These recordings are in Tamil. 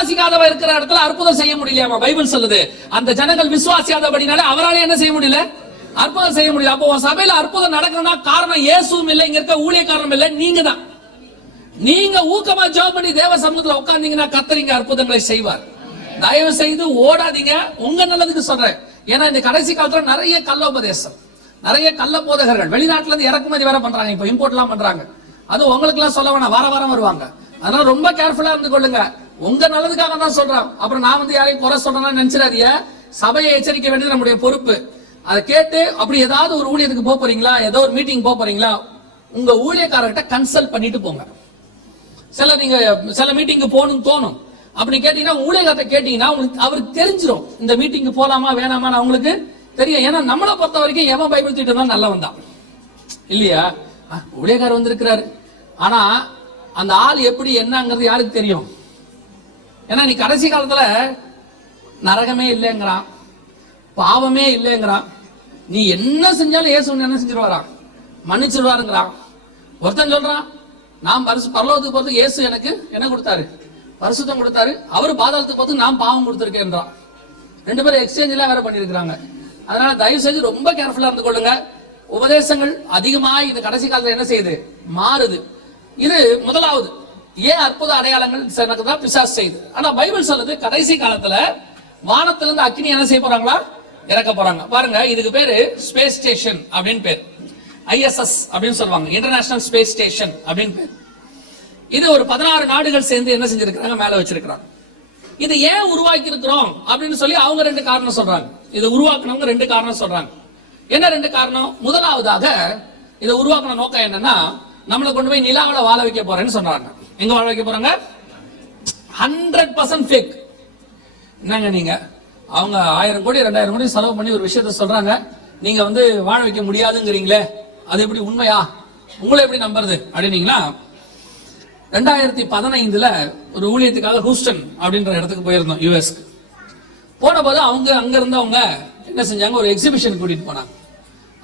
விசுவாசிக்காதவ இருக்கிற இடத்துல அற்புதம் செய்ய முடியலையாமா பைபிள் சொல்லுது. அந்த ஜனங்கள் விசுவாசியாதபடினால அவரால் என்ன செய்ய முடியல, அற்புதம் செய்ய முடியல. அப்போ உன் சபையில அற்புதம் நடக்கணும்னா காரணம் இயேசுவும் இல்லை, இங்க இருக்க ஊழியக்காரனும் இல்லை, நீங்க தான். நீங்க ஊக்கமா ஜெபம் பண்ணி தேவ சமூகத்துல உட்கார்ந்தீங்கன்னா கர்த்தர் இங்க அற்புதங்களை செய்வார். தயவு செய்து ஓடாதீங்க, உங்க நல்லதுக்கு சொல்றேன். ஏன்னா இந்த கடைசி காலத்துல நிறைய கள்ளோபதேசம், நிறைய கள்ள போதகர்கள் வெளிநாட்டுல இருந்து இறக்குமதி வேற பண்றாங்க, இப்ப இம்போர்ட் எல்லாம் பண்றாங்க. அது உங்களுக்கு எல்லாம் சொல்ல வேணாம், வாரம் வருவாங்க. அதனால ரொம்ப கேர்ஃபுல்லா இருந்து கொள்ளுங்க, உங்க நல்லதுக்காக தான் சொல்றேன். அப்புறம் நான் வந்து யாரையும் குறை சொல்றேன்னு நினைச்சிடாதீங்க. சபையை எச்சரிக்க வேண்டியது நம்முடைய பொறுப்பு. அதை கேட்டு அப்படி ஏதாவது ஒரு ஊழியத்துக்கு போறீங்களா, ஏதோ ஒரு மீட்டிங் போறீங்களா, உங்க ஊழியக்காரர்கிட்ட கன்சல்ட் பண்ணிட்டு போங்க. நீங்க சில மீட்டிங்கு போகணும்னு தோணும், அப்படி கேட்டீங்கன்னா ஊழியக்காரத்தை கேட்டீங்கன்னா அவருக்கு தெரிஞ்சிடும் இந்த மீட்டிங்கு போலாமா வேணாமா அவங்களுக்கு தெரியும். ஏன்னா நம்மளை பொறுத்த வரைக்கும் எவன் பைபிள் தூக்கிட்டு தான் நல்லவன் தான் இல்லையா. ஊழியக்காரர் வந்திருக்கிறாரு, ஆனா அந்த ஆள் எப்படி என்னங்கிறது யாருக்கு தெரியும்? ஏன்னா நீ கடைசி காலத்துல நரகமே இல்லைங்கிறான், பாவமே இல்லைங்கிறான், நீ என்ன செஞ்சாலும் இயேசு என்ன செஞ்சிருவாராம், மன்னிச்சிருவாருங்கிறான். ஒருத்தன் சொல்றான், நான் பரலோகத்துக்கு போறது இயேசு எனக்கு என்ன கொடுத்தாரு, பரிசுத்தம் கொடுத்தாரு, அவரு பாதாளத்துக்கு போது நான் பாவம் கொடுத்திருக்கேன்றான். ரெண்டு பேரும் எக்ஸ்சேஞ்ச் எல்லாம் வேற பண்ணிருக்காங்க. அதனால தயவு செஞ்சு ரொம்ப கேர்ஃபுல்லா இருந்து கொள்ளுங்க. உபதேசங்கள் அதிகமா இந்த கடைசி காலத்துல என்ன செய்யுது, மாறுது. இது முதலாவது. ஏன் அற்புத அடையாளங்கள் தான் பிசாசு செய்யுது. ஆனா பைபிள் சொல்லுது கடைசி காலத்துல வானத்திலிருந்து அக்னி என்ன செய்ய போறாங்களா, இறக்க போறாங்க. பாருங்க, இதுக்கு பேரு ஸ்பேஸ் ஸ்டேஷன் அப்படின்னு பேர், ISS அப்படின்னு சொல்லுவாங்க, இன்டர்நேஷனல் ஸ்பேஸ் ஸ்டேஷன் அப்படின்னு பேர். இது ஒரு 16 நாடுகள் சேர்ந்து என்ன செஞ்சிருக்காங்க, மேல வச்சிருக்காங்க. இது ஏன் உருவாக்கி இருக்கிறோம் அப்படின்னு சொல்லி அவங்க 2 காரணம் சொல்றாங்க. இதை உருவாக்குனவங்க 2 காரணம் சொல்றாங்க. என்ன 2 காரணம்? முதலாவதாக இதை உருவாக்குன நோக்கம் என்னன்னா, நம்மளை கொண்டு போய் நிலாவில வாழ வைக்க போறேன்னு சொல்றாங்க. எங்க வாழ வைக்க போறாங்க? 100% ஃபேக். என்னங்க நீங்க, அவங்க 1000 கோடி 2000 கோடி செலவு பண்ணி ஒரு விஷயத்த சொல்றாங்க, நீங்க வந்து வாழ வைக்க முடியாதுங்கிறீங்களே, அது எப்படி உண்மையா, உங்களை எப்படி நம்புறது அப்படின்னீங்களா? 2015 ஒரு ஊழியத்துக்காக ஹூஸ்டன் அப்படின்ற இடத்துக்கு போயிருந்தோம், யுஎஸ்க்கு. போன போது அவங்க அங்க இருந்தவங்க என்ன செஞ்சாங்க, ஒரு எக்ஸிபிஷன் கூட்டிட்டு போனாங்க.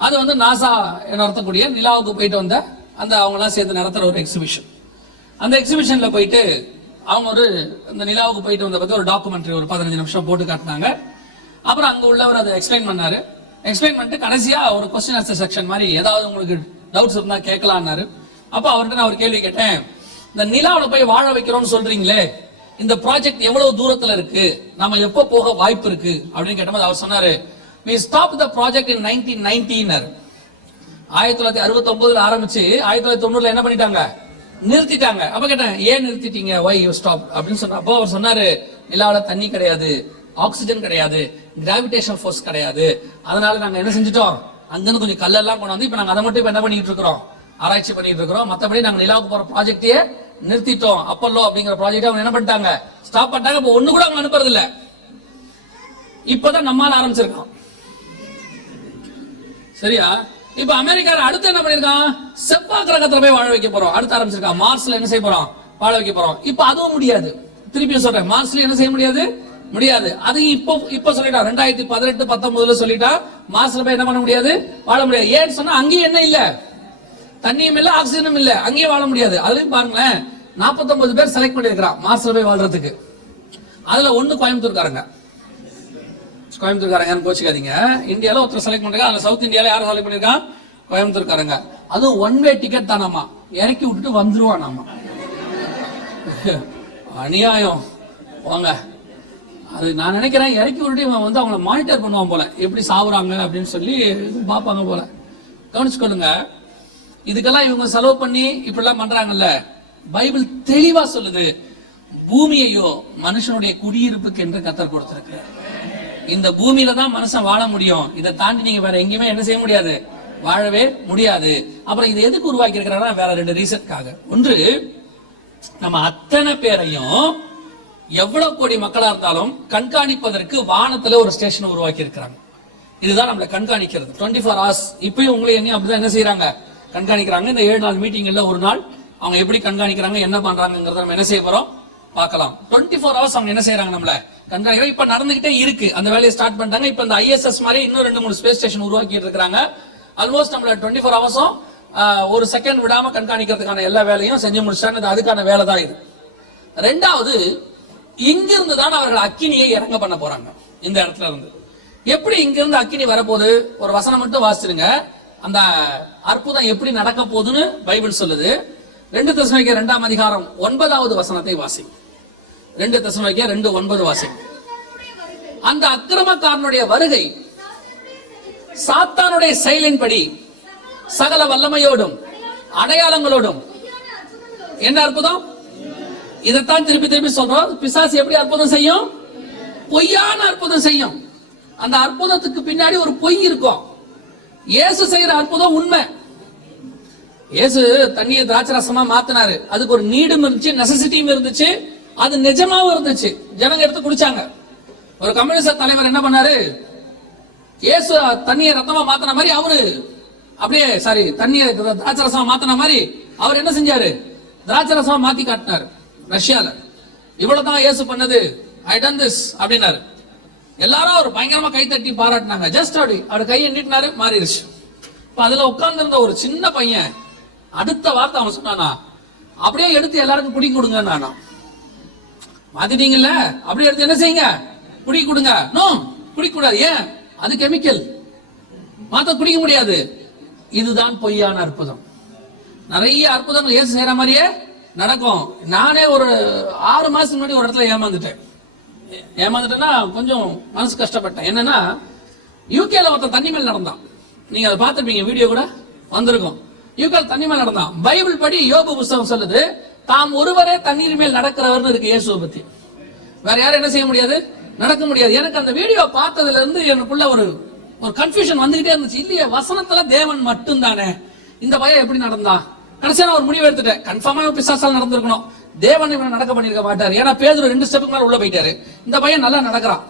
அது வந்து நாசா நடத்தக்கூடிய நிலாவுக்கு போயிட்டு வந்த அந்த அவங்க எல்லாம் சேர்ந்து நடத்துற ஒரு எக்ஸிபிஷன். அந்த எக்ஸிபிஷன்ல போயிட்டு அவங்க ஒரு இந்த நிலாவுக்கு போயிட்டு வந்த பத்தி ஒரு டாக்குமெண்ட்ரி ஒரு 15 நிமிஷம் போட்டு காட்டினாங்க. அப்புறம் அங்க உள்ளவர் அதை எக்ஸ்பிளைன் பண்ணாரு. எக்ஸ்பிளைன் பண்ணிட்டு கடைசியா ஒரு கொஸ்டின் ஆன்சர் செக்ஷன் மாதிரி ஏதாவது உங்களுக்கு டவுட்ஸ் இருந்தா கேட்கலான்னாரு. அப்போ அவர்கிட்ட நான் ஒரு கேள்வி கேட்டேன், இந்த நிலாவில போய் வாழ வைக்கிறோம்னு சொல்றீங்களே, இந்த ப்ராஜெக்ட் எவ்வளவு தூரத்துல இருக்கு, நம்ம எப்போ போக வாய்ப்பு இருக்கு அப்படின்னு கேட்டபோது அவர் சொன்னாரு, we stopped the project in 1919. 1969 ஆரம்பிச்சு 1990 என்ன பண்ணிட்டாங்க, நிறுத்திட்டாங்க. அப்ப கேட்டேன், ஏன் நிறுத்திட்டீங்க, why you stopped அப்படின்னு சொன்னப்போ அவர் சொன்னாரு, நிலாவில தண்ணி கிடையாது, ஆக்சிஜன் கிடையாது, கிராவிடேஷன் ஃபோர்ஸ் கிடையாது, அதனால நாங்க என்ன செஞ்சிட்டோம், அங்கிருந்து கொஞ்சம் கல்லெல்லாம் கொண்டு வந்து இப்ப நாங்க அதை மட்டும் இப்ப என்ன பண்ணிட்டு இருக்கிறோம், ஆராய்ச்சி பண்ணிட்டு இருக்கிறோம். மத்தபடி நாங்க நிலாவுக்கு போற ப்ராஜெக்டையே நிறுத்திட்டோம். அப்பல்லோ அப்படிங்கிற ப்ராஜெக்ட் அவங்க என்ன பண்ணிட்டாங்க, ஸ்டாப் பண்ணிட்டாங்க. இப்ப ஒண்ணு கூட அவங்க அனுப்புறது இல்ல. இப்பதான் நம்மால ஆரம்பிச்சிருக்கோம், சரியா? இப்ப அமெரிக்கா அடுத்து என்ன பண்ணிருக்கான், செவ்வாய் கிரகத்துல போய் வாழ வைக்க போறோம் அடுத்து ஆரம்பிச்சிருக்கான். மார்ஸ்ல என்ன செய்ய போறோம், வாழ வைக்க போறோம். இப்ப அதுவும் முடியாது. திருப்பி சொல்றேன், மார்ஸ்ல என்ன செய்ய முடியாது, முடியாது. அது இப்ப சொல்லிட்டா 2018 19 சொல்லிட்டா மார்ஸ்ல போய் என்ன பண்ண முடியாது, வாழ முடியாது. ஏன்னு சொன்னா அங்கேயும் என்ன இல்ல, தண்ணியும் இல்ல, ஆக்சிஜனும் இல்ல, அங்கேயும் வாழ முடியாது. அதுலயும் பாருங்களேன், 49 பேர் செலக்ட் பண்ணிருக்கான் மார்ஸ்ல போய் வாழ்றதுக்கு. அதுல ஒண்ணு கோயம்புத்தூர்காரங்க, கோயம்புத்தூர்காரங்க கோச்சிக்காதீங்க. இந்தியால ஒருத்தர் செலக்ட் பண்ணிருக்காங்க, அதுல சவுத் இந்தியால யாரும் செலக்ட் பண்ணிருக்கான், கோயம்புத்தூர்காரங்க. அதுவும் 1 வே டிக்கெட் தானாமா, இறக்கி விட்டுட்டு வந்துருவானாமா. அநியாயம் வாங்க. அது நான் நினைக்கிறேன், இறக்கி விட்டுட்டு இவன் வந்து அவங்களை மானிட்டர் பண்ணுவான் போல, எப்படி சாவுறாங்க அப்படின்னு சொல்லி பாப்பாங்க போல. கவனிச்சுக்கொள்ளுங்க. இதுக்கெல்லாம் இவங்க செலவு பண்ணி இப்படிலாம் பண்றாங்கல்ல. பைபிள் தெளிவா சொல்லுது, பூமியையோ மனுஷனுடைய குடியிருப்புக்கு என்று கர்த்தர் கொடுத்திருக்கிறார். இந்த பூமியில தான் மனுஷன் வாழ முடியும். இதை தாண்டி நீங்க வேற எங்கேயுமே என்ன செய்ய முடியாது, வாழவே முடியாது. அப்புறம் இதை எதுக்கு உருவாக்கி இருக்கிறாங்கன்னா வேற 2 ரீசன்காக. ஒன்று, நம்ம அத்தனை பேரையும் எவ்வளவு கோடி மக்களா இருந்தாலும் கண்காணிப்பதற்கு வானத்துல ஒரு ஸ்டேஷன் உருவாக்கி இருக்கிறாங்க. இதுதான் நம்மளை கண்காணிக்கிறது 24 hours. இப்பயும் உங்களை அப்படிதான் என்ன செய்யறாங்க, கண்காணிக்கிறாங்க. இந்த 7 நாள் மீட்டிங்ல ஒரு நாள் அவங்க எப்படி கண்காணிக்கிறாங்க, என்ன பண்றாங்கிறத நம்ம என்ன செய்ய போறோம் பார்க்கலாம். 24 hours அவங்க என்ன செய்யறாங்க, நம்மள கண்காணிக்கிறாங்க. இப்ப நடந்துகிட்டே இருக்கு, அந்த வேலையை ஸ்டார்ட் பண்ணிட்டாங்க. இப்ப இந்த ISS மாதிரி இன்னும் 2-3 ஸ்பேஸ் ஸ்டேஷன் உருவாக்கிட்டு இருக்காங்க. ஆல்மோஸ்ட் நம்மள 24 hours ஒரு செகண்ட் விடாம கண்காணிக்கிறதுக்கான எல்லா வேலையும் செஞ்சு முடிச்சாங்க. அதுக்கான வேலை தான் இது. ரெண்டாவது, இங்கிருந்து தான் அவர்கள் அக்கினியை இறங்க பண்ண போறாங்க. இந்த இடத்துல இருந்து எப்படி இங்கிருந்து அக்கினி வரப்போகுது? ஒரு வசனம் மட்டும் வாசிச்சிருங்க. அந்த அற்புதம் எப்படி நடக்க போகுதுன்னு பைபிள் சொல்லுது. 2 தெசலோனிக்கேயர் 2ஆம் அதிகாரம் 9வது வசனத்தை வாசி. 2 தெசலோனிக்கேயர் 2:9 வாசி. அந்த அக்கிரமக்காரனுடைய வருகை சாத்தானுடைய செயலின்படி சகல வல்லமையோடும் அடையாளங்களோடும். என்ன அற்புதம்? இதைத்தான் திருப்பி திருப்பி சொல்றோம். பிசாசு எப்படி அற்புதம் செய்யும்? பொய்யான அற்புதம் செய்யும். அந்த அற்புதத்துக்கு பின்னாடி ஒரு பொய் இருக்கும். இயேசு செய்யற அற்புதம் உண்மை. இயேசு தண்ணியை திராட்சை ரசமா மாத்தினாரு. அதுக்கு ஒரு நீடும் இருந்துச்சு, நெசசிட்டியும் இருந்துச்சு, அது நிஜமாவும் இருந்துச்சு. ஜனங்க எடுத்து குடிச்சாங்க. ஒரு கம்யூனிஸ்ட் தலைவர் என்ன பண்ணாரு? இயேசு தண்ணியை ரத்தமா மாத்தின மாதிரி அவரு அப்படியே தண்ணியை திராட்சை ரசமா மாத்தின மாதிரி அவர் என்ன செஞ்சாரு? திராட்சை ரசமா மாத்தி காட்டினாரு ரஷ்யால. இவ்வளவுதான் இயேசு பண்ணது, ஐ டன் திஸ் அப்படின்னாரு. எல்லாரும் அவர் பயங்கரமா கை தட்டி பாராட்டினாங்க. ஜஸ்ட் அவர் கையை நீட்டினாரு, மாறிடுச்சு. இப்ப அதுல உட்கார்ந்து இருந்த ஒரு சின்ன பையன் அடுத்த வார்த்தை அவன் சொன்னானா, அப்படியே எடுத்து எல்லாருக்கும் குடி கொடுங்க. நானா மாத்திட்டீங்கல்ல, அப்படியே எடுத்து என்ன செய்யுங்க? குடி கொடுங்க. நோ, குடிக்க கூடாது. ஏன்? அது கெமிக்கல், மாத்த குடிக்க முடியாது. இதுதான் பொய்யான அற்புதம். நிறைய அற்புதங்கள் இயேசு செய்யற மாதிரியே நடக்கும். நானே ஒரு 6 மாசத்துக்கு முன்னாடி ஒரு இடத்துல ஏமாந்துட்டேன்னா கொஞ்சம் மனசு கஷ்டப்பட்டேன். என்னன்னா, யூகேல ஒருத்தன் தண்ணி மேல் நடந்தான். நீங்க அதை பார்த்திருப்பீங்க, வீடியோ கூட வந்திருக்கும். யூகேல தண்ணி மேல் நடந்தான். பைபிள் படி யோபு புத்தகம் சொல்லுது, தாம் ஒருவரே தண்ணீர் மேல் நடக்கிறவர்னு இருக்கு இயேசுவை பத்தி. வேற யாரும் என்ன செய்ய முடியாது? நடக்க முடியாது. எனக்கு அந்த வீடியோ பார்த்ததுல இருந்து எனக்குள்ள ஒரு கன்ஃபியூஷன் வந்துகிட்டே இருந்துச்சு. இல்லையே, வசனத்துல தேவன் மட்டும் தானே, இந்த பையன் எப்படி நடந்தான்? கடைசியா ஒரு முடிவு எடுத்துட்டேன், கன்ஃபார்மா பிசாசால் நடந்திருக்கணும். தேவன் இவனை நடக்க பண்ணிருக்க மாட்டாரு. ஏன்னா பேதுரு 2 ஸ்டெப்புக்கு மேல உள்ள போயிட்டாரு. இந்த பையன் நல்லா நடக்கிறான்.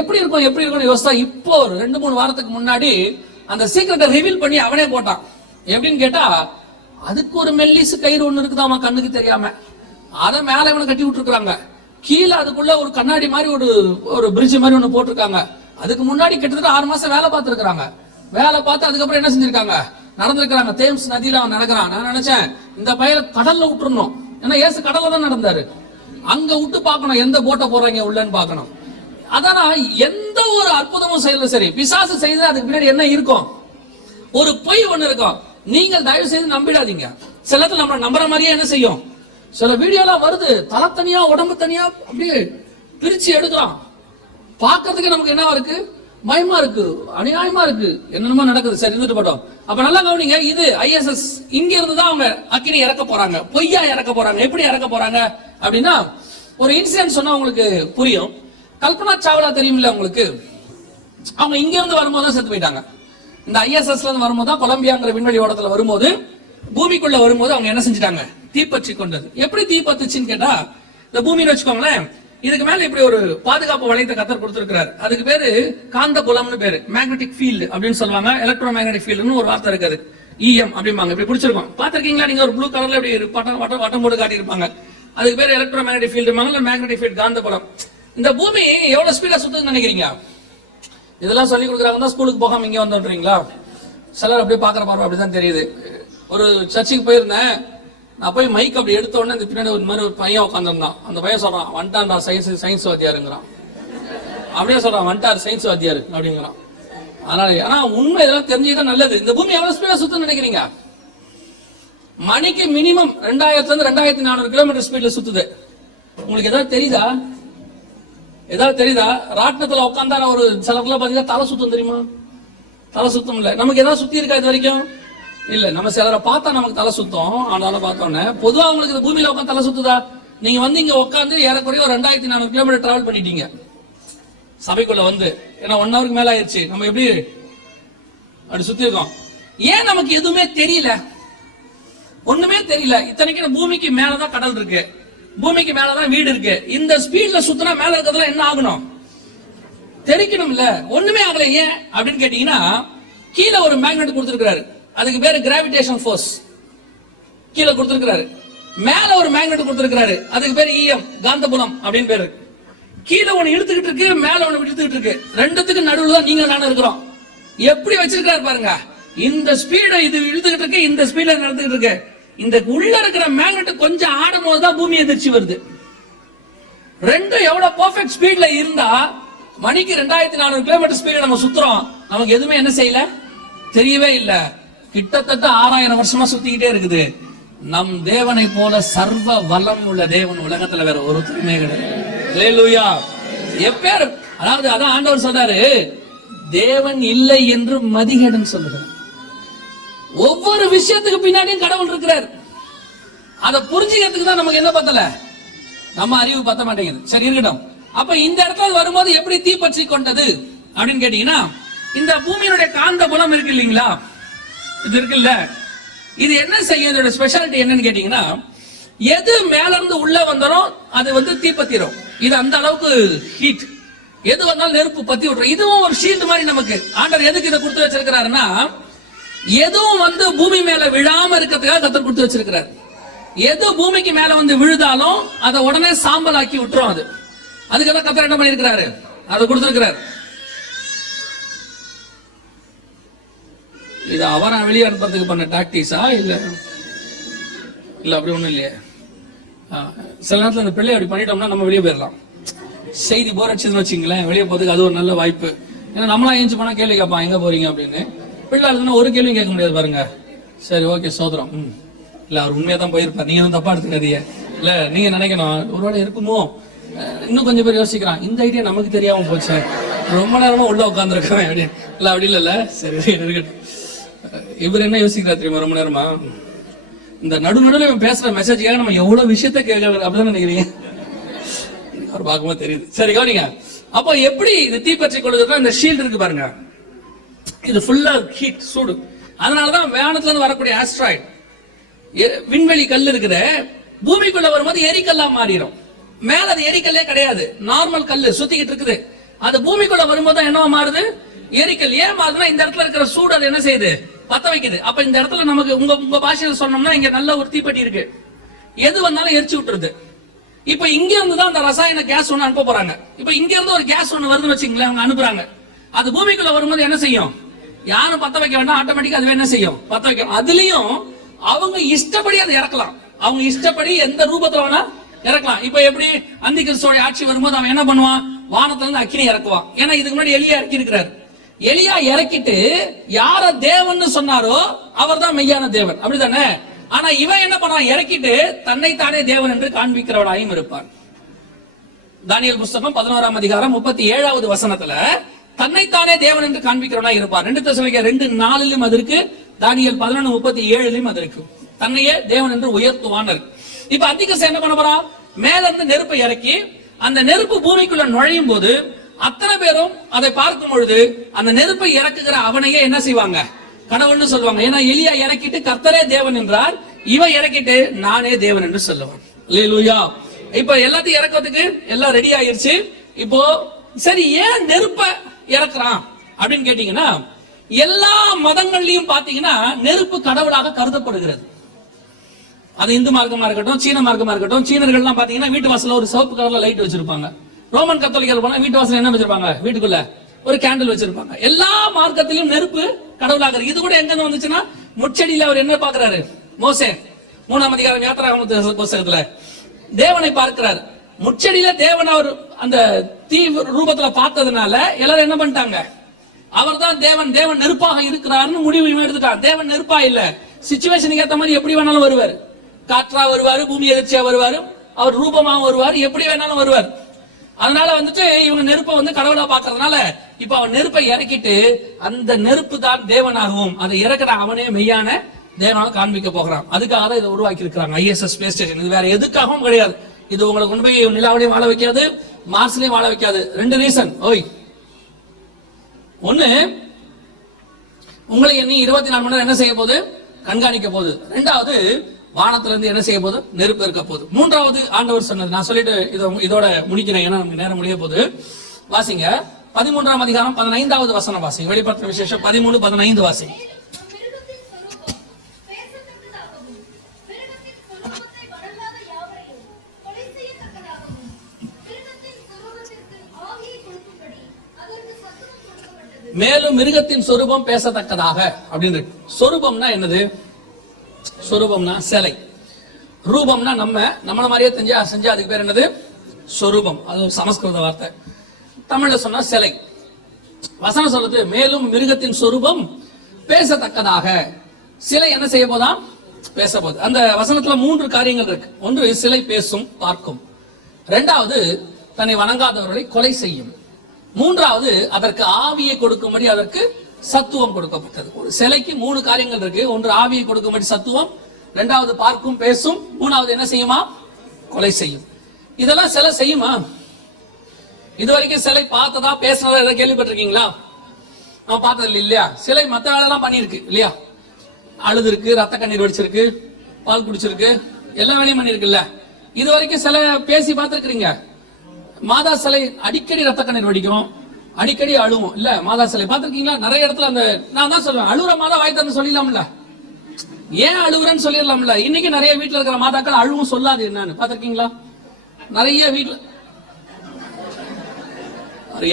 எப்படி இருக்கும் யோசித்தா, இப்போ 2-3 வாரத்துக்கு முன்னாடி அந்த சீக்கிரட்டை ரிவீல் பண்ணி அவனே போட்டான். எப்படின்னு கேட்டா, அதுக்கு ஒரு மெல்லிசு கயிறு ஒண்ணு இருக்குது அவன் கண்ணுக்கு தெரியாம, அதை மேல இவனை கட்டி விட்டுருக்காங்க. கீழே அதுக்குள்ள ஒரு கண்ணாடி மாதிரி ஒரு பிரிட்ஜ் மாதிரி ஒண்ணு போட்டிருக்காங்க. அதுக்கு முன்னாடி கிட்டத்தட்ட 6 மாசம் வேலை பார்த்திருக்காங்க. வேலை பார்த்து அதுக்கப்புறம் என்ன செஞ்சிருக்காங்க? நடந்திருக்காங்க. தேம்ஸ் நதியில அவன் நடக்கிறான். நான் நினைச்சேன் இந்த பையனை கடல்ல விட்டுறணும். ஏன்னா இயேசு கடல்ல தான் நடந்தாரு. அங்க விட்டு பார்க்கணும், எந்த போட்டை போடுறாங்க உள்ளன்னு பார்க்கணும். அதானா எந்த ஒரு அற்புதமும் செய்யல சரி, பிசாசு செய்து அதுக்கு பின்னாடி என்ன இருக்கும்? ஒரு பொய் ஒண்ணு இருக்கும். நீங்கள் தயவு செய்து நம்பிடாதீங்க. சில இடத்துல நம்ம நம்புற மாதிரியே என்ன செய்யும்? சில வீடியோலாம் வருது, தலை தனியா உடம்பு தனியா அப்படியே பிரிச்சு எடுக்கலாம். பாக்குறதுக்கு நமக்கு என்னவா இருக்கு? பயமா இருக்கு, அநியாயமா இருக்கு, என்னென்னமோ நடக்குது. சரி, இருந்துட்டு போட்டோம். அப்ப நல்லா கவனிங்க, இது ISS. இங்க இருந்து தான் அவங்க அக்கினி இறக்க போறாங்க. பொய்யா இறக்க போறாங்க. எப்படி இறக்க போறாங்க அப்படின்னா, ஒரு இன்சிடென்ட் சொன்னா உங்களுக்கு புரியும். கல்பனா சாவ்லா தெரியுமில்ல உங்களுக்கு? அவங்க இங்க இருந்து வரும்போது தான் செத்து போயிட்டாங்க. இந்த ISSல இருந்து வரும்போது தான், கொலம்பியாங்கிற விண்வெளி ஓடத்துல வரும்போது, பூமிக்குள்ள வரும்போது அவங்க என்ன செஞ்சிட்டாங்க? தீப்பற்றி கொண்டது. எப்படி தீப்பத்துச்சுன்னு கேட்டா, இந்த பூமின்னு வச்சுக்கோங்களேன், இதுக்கு மேல இப்படி ஒரு பாதுகாப்பு வளையத்தை கர்த்தர் கொடுத்திருக்கிறார். அதுக்கு பேரு காந்த புலம்னு பேரு, மேக்னெட்டிக் ஃபீல்டு அப்படின்னு சொல்லுவாங்க. எலக்ட்ரோ மேக்னெட்டிக் ஃபீல்டுன்னு ஒரு வார்த்தை இருக்காது, EM அப்படிம்பாங்க. இப்படி பிடிச்சிருக்கோம், பாத்திருக்கீங்களா நீங்க? ஒரு ப்ளூ கலர்ல இப்படி வட்டம் போட்டு காட்டியிருப்பாங்க. அதுக்கு பேரு electro magnetic field, magnetic field, காந்த புலம். இந்த பூமி எவ்வளவு ஸ்பீடா சுத்துதுன்னு நினைக்கிறீங்க? இதெல்லாம் சொல்லி கொடுக்குறாங்க தான் ஸ்கூலுக்கு போகாம இங்க வந்துடுறீங்களா? சிலர் அப்படியே பாக்குற பார்வை அப்படிதான் தெரியுது. ஒரு சர்ச்சுக்கு போயிருந்தேன். நான் போய் மைக் அப்படி எடுத்த உடனே இந்த பின்னாடி ஒரு மாதிரி ஒரு பையன் உட்காந்துருந்தான். அந்த பையன் சொல்றான், வந்துட்டான்டா சயின்ஸ் வாத்தியாருங்கிறான். அப்படியே சொல்றான், வந்துட்டார் சயின்ஸ் வாத்தியாரு அப்படிங்கிறான். அதனால ஆனா உண்மை இதெல்லாம் தெரிஞ்சுக்கிட்டா நல்லது. இந்த பூமி எவ்வளவு ஸ்பீடா சுத்துன்னு நினைக்கிறீங்க? மணிக்கு மினிமம் 2000 இருந்து 2400 கிலோமீட்டர் ஸ்பீட்ல சுத்துது. உங்களுக்கு ஏதாவது தெரியுதா? ராட்டினத்துல உட்காந்தா ஒரு சிலர்லாம் பாத்தீங்கன்னா தலை சுத்தம் தெரியுமா? தலை சுத்தம் இல்ல. நமக்கு ஏதாவது சுத்தி இருக்கா இது வரைக்கும்? இல்ல. நம்ம சிலரை பார்த்தா நமக்கு தலை சுத்தம். ஆனாலும் பார்த்தோன்னே பொதுவா உங்களுக்கு இந்த பூமியில உட்காந்து தலை சுத்துதா? நீங்க வந்து இங்க உட்காந்து ஏறக்குறைய ஒரு 2400 கிலோமீட்டர் டிராவல் பண்ணிட்டீங்க சபைக்குள்ள வந்து. ஏன்னா 1 ஹவருக்கு மேல ஆயிடுச்சு. நம்ம எப்படி அப்படி சுத்தி இருக்கோம்? ஏன் நமக்கு எதுவுமே தெரியல? ஒண்ணுமே தெரியல. இத்தனைக்கு பூமிக்கு மேலதான் கடல் இருக்கு, பூமிக்கு மேலதான் வீடு இருக்கு. இந்த ஸ்பீட்ல சுத்தினா மேல இருக்கிறதுல என்ன ஆகணும்? தெரிக்கணும் இல்ல? ஒண்ணுமே ஆகல. ஏன் அப்படின்னு கேட்டீங்கன்னா, கீழே ஒரு மேக்னெட் கொடுத்திருக்கிறாரு. அதுக்கு பேரு கிராவிடேஷன் ஃபோர்ஸ் கீழே கொடுத்திருக்கிறாரு. மேல ஒரு மேக்னெட் கொடுத்திருக்கிறாரு. அதுக்கு பேரு EM, காந்தபுலம் அப்படின்னு பேரு. கீழே ஒண்ணு இழுத்துக்கிட்டு இருக்கு, மேல ஒண்ணு இழுத்துக்கிட்டு இருக்கு. ரெண்டுத்துக்கு நடுவுல தான் நீங்க நானும் இருக்கிறோம். எப்படி வச்சிருக்காரு பாருங்க. இந்த ஸ்பீட இது இழுத்துக்கிட்டு இருக்கு, இந்த ஸ்பீட்ல நடந்துகிட்டு இருக்கு. இந்த உள்ள இருக்கிற மேக்னெட் கொஞ்சம் ஆடும் போதுதான் பூமி எதிர்ச்சி வருது. ரெண்டும் எவ்வளவு பெர்ஃபெக்ட் ஸ்பீட்ல இருந்தா மணிக்கு 2400 கிலோமீட்டர் ஸ்பீட்ல நம்ம சுத்துறோம், நமக்கு எதுவுமே என்ன செய்யல, தெரியவே இல்ல. கிட்டத்தட்ட 6000 வருஷமா சுத்திக்கிட்டே இருக்குது. நம் தேவனை போல சர்வ வல்லம் உள்ள தேவன் உலகத்துல வேற ஒருத்தருமே கிடையாது. ஹல்லேலூயா. எப்பேர், அதாவது அதான் ஆண்டவர் சொல்றாரு, தேவன் இல்லை என்று மதிகேடன் சொல்லுகிறார். ஒவ்வொரு விஷயத்துக்கு பின்னாடியும் கடவுள் இருக்கிறார். அதை புரிஞ்சுக்கிறதுக்கு தான் நமக்கு என்ன பத்தல, நம்ம அறிவு பத்த மாட்டேங்குது. சரி இருக்கட்டும். அப்ப இந்த இடத்துல வரும்போது எப்படி தீ பற்றி கொண்டது அப்படின்னு கேட்டீங்கன்னா, இந்த பூமியினுடைய காந்த புலம் இருக்கு இல்லீங்களா, இது இருக்குல்ல, இது என்ன செய்யும், இதோட ஸ்பெஷாலிட்டி என்னன்னு கேட்டீங்கன்னா, எது மேல இருந்து உள்ள வந்தாலும் அது தீப்பத்திரும். இது அந்த அளவுக்கு ஹீட். எது வந்தாலும் நெருப்பு பத்தி விட்டுரும். இதுவும் ஒரு ஷீல்டு மாதிரி நமக்கு ஆண்டவர் எதுக்கு இதை கொடுத்து வச்சிருக்கிறாருன்னா, எதுவும் பூமி மேல விழாம இருக்கிறதுக்காக கத்தர் கொடுத்து வச்சிருக்கிறார். எது பூமிக்கு மேல விழுதாலும் அதை உடனே சாம்பல் ஆக்கி விட்டுரும். அதுக்கெல்லாம் கத்தர் என்ன பண்ணிருக்கிறாரு, அதை கொடுத்திருக்கிறார். இது அவரை வெளியே அனுப்புறதுக்கு பண்ண டாக்டிஸா இல்ல அப்படி ஒண்ணும் இல்லையே. சில நேரத்தில் அந்த பிள்ளை அப்படி பண்ணிட்டோம்னா நம்ம வெளியே போயிடலாம். செய்தி போர் அடிச்சதுன்னு வச்சுங்களேன், வெளியே போறதுக்கு அது ஒரு நல்ல வாய்ப்பு. ஏன்னா நம்மளா ஏஞ்சி போனா கேள்வி கேட்பான், எங்க போறீங்க அப்படின்னு. பிள்ளை இருக்குன்னா ஒரு கேள்வியும் கேட்க முடியாது பாருங்க. சரி ஓகே சோதரம், இல்ல அவர் உண்மையா தான் போயிருப்பார், நீங்க தான் தப்பா எடுத்துக்காதீங்க. இல்ல நீங்க நினைக்கணும் ஒருவேளை இருக்குமோ, இன்னும் கொஞ்சம் பேர் யோசிக்கிறான், இந்த ஐடியா நமக்கு தெரியாம போச்சு, ரொம்ப நேரமா உள்ள உட்காந்துருக்கேன் அப்படின்னு. இல்ல அப்படி இல்ல, சரி இருக்கட்டும். இவர் என்ன யோசிக்கிறா தெரியுமா, ரொம்ப நேரமா இந்த நடுநடுல பேசுற மெசேஜ்க்காக நம்ம எவ்வளவு விஷயத்த கேட்க அப்படிதான் நினைக்கிறீங்க. அவர் பார்க்கும்போது தெரியுது. சரி கவனிங்க. அப்போ எப்படி இது தீப்பற்றி கொள்ளுதுன்னா, இந்த ஷீல்டு இருக்கு பாருங்க, இது ஃபுல்லா ஹீட், சூடு. அதனாலதான் வானத்துல இருந்து வரக்கூடிய ஆஸ்ட்ராய்டு, விண்வெளி கல் இருக்குது, பூமிக்குள்ள வரும்போது எரிக்கல்லா மாறிடும். மேல அது எரிக்கல்லே கிடையாது, நார்மல் கல்லு சுத்திக்கிட்டு இருக்குது. அது பூமிக்குள்ள வரும்போது என்னவா மாறுது, எரிக்கல். ஏன் மாறுதுன்னா, இந்த இடத்துல இருக்கிற சூடு அது என்ன செய்யுது, பத்த வைக்குது. அப்ப இந்த இடத்துல நமக்கு உங்க பாஷையில சொன்னோம்னா, இங்க நல்ல ஒரு தீப்பெட்டி இருக்கு, எது வந்தாலும் எரிச்சு விட்டுருது. இப்ப இங்க இருந்து தான் அந்த ரசாயன கேஸ் ஒண்ணு அனுப்ப போறாங்க. இப்ப இங்க இருந்து ஒரு கேஸ் ஒண்ணு வருதுன்னு வச்சுங்களேன், அவங்க அனுப்புறாங்க. அது பூமிக்குள்ள வரும்போது என்ன செய்யும், யாரும் பத்த வைக்க வேண்டாம், ஆட்டோமேட்டிக்கா அதுவே என்ன செய்யும், பத்த வைக்கும். அதுலயும் அவங்க இஷ்டப்படி அதை இறக்கலாம், அவங்க இஷ்டப்படி எந்த ரூபத்துல வேணா இறக்கலாம். இப்ப எப்படி அந்தி கிறிஸ்துவோட ஆட்சி வரும்போது அவன் என்ன பண்ணுவான், வானத்துல இருந்து அக்கினி இறக்குவான். ஏன்னா இதுக்கு முன்னாடி எலியா இறக்கி இருக்கிறார். எலியா இறக்கிட்டு யார தேவன் சொன்னாரோ அவர் தான் மெய்யான தேவன், அப்படித்தானே? ஆனா இவன் என்ன பண்ணான், இறக்கிட்டு தன்னைத்தானே தேவன் என்று காண்பிக்கிறவனாயும் இருப்பான். தானியேல் புஸ்தகம் 11ஆம் அதிகாரம் 37வது வசனத்துல தன்னைத்தானே தேவன் என்று காண்பிக்கிறவனாய் இருப்பார். 2 தெசலோனிக்கேயர் 2:4 அது இருக்கு, தானியேல் 11:37 அது இருக்கு. தன்னையே தேவன் என்று உயர்த்துவான். இப்ப அந்திகிறிஸ்து என்ன பண்ண போறான், மேல இருந்து நெருப்பை இறக்கி அந்த நெருப்பு பூமிக்குள்ள நுழையும் போது அத்தனை பேரும் அதை பார்க்கும் பொழுது அந்த நெருப்பை இறக்குகிற அவனையே என்ன செய்வாங்க, கடவுள்னு சொல்லுவாங்க. ஏன்னா எலியா இறக்கிட்டு கர்த்தரே தேவன் என்றார், இவன் இறக்கிட்டு நானே தேவன் என்று சொல்லுவான். அல்லேலூயா. இப்ப எல்லாத்தையும் இறக்கிறதுக்கு எல்லாம் ரெடி ஆயிருச்சு. இப்போ சரி, ஏன் நெருப்ப இறக்குறான் அப்படின்னு கேட்டீங்கன்னா, எல்லா மதங்கள்லயும் பாத்தீங்கன்னா நெருப்பு கடவுளாக கருதப்படுகிறது. அது இந்து மார்க்கமா இருக்கட்டும், சீன மார்க்கமா இருக்கட்டும். சீனர்கள் எல்லாம் பாத்தீங்கன்னா வீட்டு வாசல்ல ஒரு சிவப்பு கலர்ல லைட் வச்சிருப்பாங்க. ரோமன் கத்தோலிக்கர்கள் போனா வீட்டு வாசல்ல என்ன வச்சிருப்பாங்க, வீட்டுக்குள்ள ஒரு கேண்டில் வச்சிருப்பாங்க. எல்லா மார்க்கத்திலும் நெருப்பு கடவுளாக இருக்கு. இது கூட எங்க வந்துச்சுன்னா, முச்செடியில அவர் என்ன பாக்குறாரு, மோசே 3ஆம் அதிகாரம் யாத்திராகம புத்தகத்துல தேவனை பார்க்கிறார். முச்செடியில தேவன் அவர் அந்த தீ ரூபத்துல பார்த்ததுனால எல்லாரும் என்ன பண்ணிட்டாங்க, அவர் தான் தேவன், தேவன் நெருப்பாக இருக்கிறார்னு முடிவு எடுத்துட்டான். தேவன் நெருப்பா இல்ல, சிச்சுவேஷனுக்கு ஏத்த மாதிரி எப்படி வேணாலும் வருவார். காற்றா வருவாரு, பூமி எதிர்ச்சியா வருவாரு, அவர் ரூபமாக வருவார், எப்படி வேணாலும் வருவார். அதனால இவங்க நெருப்பை கடவுளா பாக்குறதுனால இப்ப அவன் நெருப்பை இறக்கிட்டு அந்த நெருப்பு தான் தேவனாகவும் அதை இறக்குற அவனே மெய்யான தேவனாக காண்பிக்க போகிறான். அதுக்காக தான் இதை உருவாக்கி இருக்கிறாங்க ISS ஸ்பேஸ் ஸ்டேஷன். இது வேற எதுக்காகவும் கிடையாது. இது உங்களை கொண்டு போய் நிலாவிலையும் வாழ வைக்காது, மார்ஸ்லயும் வாழ வைக்காது. 2 ரீசன். ஒண்ணு, உங்களை எண்ணி 24 மணி நேரம் என்ன செய்ய போகுது, கண்காணிக்க போகுது. 2வது, வானத்துல இருந்து என்ன செய்ய போது, நெருப்பு இருக்க போகுது. 3வது ஆண்டவர் சொன்னது, நான் சொல்லிட்டு இதோட முடிக்கிறேன், ஏன்னா நமக்கு நேரம் முடிய போகுது. வாசிங்க 13ஆம் அதிகாரம் 15வது வசனம் வாசிங்க. வெளிப்படுத்தின விசேஷம் 13:15 வாசிங்க. மேலும் மிருகத்தின் சொரூபம் பேசத்தக்கதாக அப்படின்னு. சொரூபம்னா என்னது, சொரூபம்னா சிலை, ரூபம்னா நம்மள மாதிரியே செஞ்சா அதுக்கு பேர் என்னது, சொரூபம், அது சமஸ்கிருத வார்த்தை. தமிழ்ல சொன்னா சிலை. வசனம் சொல்லுது மேலும் மிருகத்தின் சொரூபம் பேசத்தக்கதாக. சிலை என்ன செய்ய போதாம்? பேச போகுது. அந்த வசனத்துல 3 காரியங்கள் இருக்கு. ஒன்று, சிலை பேசும், பார்க்கும். 2வது, தன்னை வணங்காதவர்களை கொலை செய்யும். 3வது, அதற்கு ஆவியை கொடுக்கும்படி அதற்கு சத்துவம் கொடுக்கப்பட்டது. ஒரு சிலைக்கு 3 காரியங்கள் இருக்கு. ஒன்று, ஆவியை கொடுக்கும்படி சத்துவம். 2வது, பார்க்கும், பேசும். 3வது என்ன செய்யுமா? கொலை செய்யும். இதெல்லாம் சிலை செய்யுமா? இதுவரைக்கும் சிலை பார்த்ததா பேசினதா ஏதாவது கேள்விப்பட்டிருக்கீங்களா? நம்ம பார்த்தது இல்லையா? சிலை மற்ற வேலையெல்லாம் பண்ணிருக்கு இல்லையா? அழுது இருக்கு, ரத்த கண்ணீர் வடிச்சிருக்கு, பால் குடிச்சிருக்கு, எல்லா வேலையும் பண்ணிருக்குல்ல. இது வரைக்கும் சிலை பேசி பார்த்திருக்கிறீங்க? மாதா சிலை அடிக்கடி ரத்த கண்ணீர் வடிக்கும், அடிக்கடி அழுவும் இல்ல? மாதா சிலை பார்த்திருக்கீங்களா? நிறைய இடத்துல அந்த நான் தான் சொல்லுவேன், அழுகுற மாதா வாய் திறந்து சொல்லிடலாம்ல, ஏன் அழுகுறன்னு சொல்லிடலாம்ல. இன்னைக்கு நிறைய வீட்டுல இருக்கிற மாதாக்கள் அழுவும் சொல்லாது என்னன்னு பார்த்திருக்கீங்களா? நிறைய வீட்டுல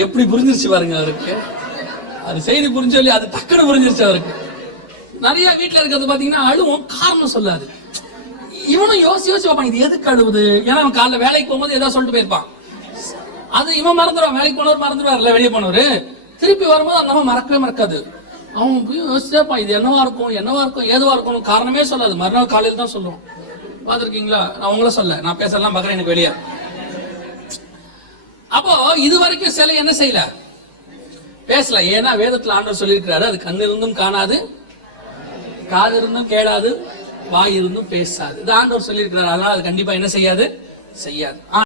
எப்படி புரிஞ்சிருச்சு பாருங்க அவருக்கு. அது செய்தி புரிஞ்சு சொல்லி அது டக்குனு புரிஞ்சிருச்சு அவருக்கு. நிறைய வீட்டுல இருக்கிறது பாத்தீங்கன்னா அழுவும், காரணம் சொல்லாது. இவனும் யோசிச்சு வைப்பான், இது எதுக்கு அழுவுது? ஏன்னா அவன் காலைல வேலைக்கு போகும்போது ஏதாவது சொல்லிட்டு போயிருப்பான். அது இவன் மறந்துடுவான், வேலைக்கு போனவர் மறந்துடுவார்ல, வெளியே போனவரு திருப்பி வரும்போது அந்த மறக்கவே மறக்காது. அவன் யோசிச்சாப்பான், இது என்னவா இருக்கும், என்னவா இருக்கும், ஏதுவா இருக்கும், காரணமே சொல்லாது. மறுநாள் காலையில் தான் சொல்லுவோம். பாத்திருக்கீங்களா? நான் உங்கள சொல்ல, நான் பேசலாம் பாக்குறேன், எனக்கு வெளியே. அப்போ இது வரைக்கும் சிலை என்ன செய்யல? பேசல. ஏன்னா வேதத்துல ஆண்டவர் சொல்லியிருக்கிறாரு, அது கண் இருந்தும் காணாது, காது இருந்தும் கேளாது, வாய் இருந்தும் பேசாது. இது ஆண்டவர் சொல்லியிருக்கிறாரு. அதனால அது கண்டிப்பா என்ன செய்யாது? செய்யாது.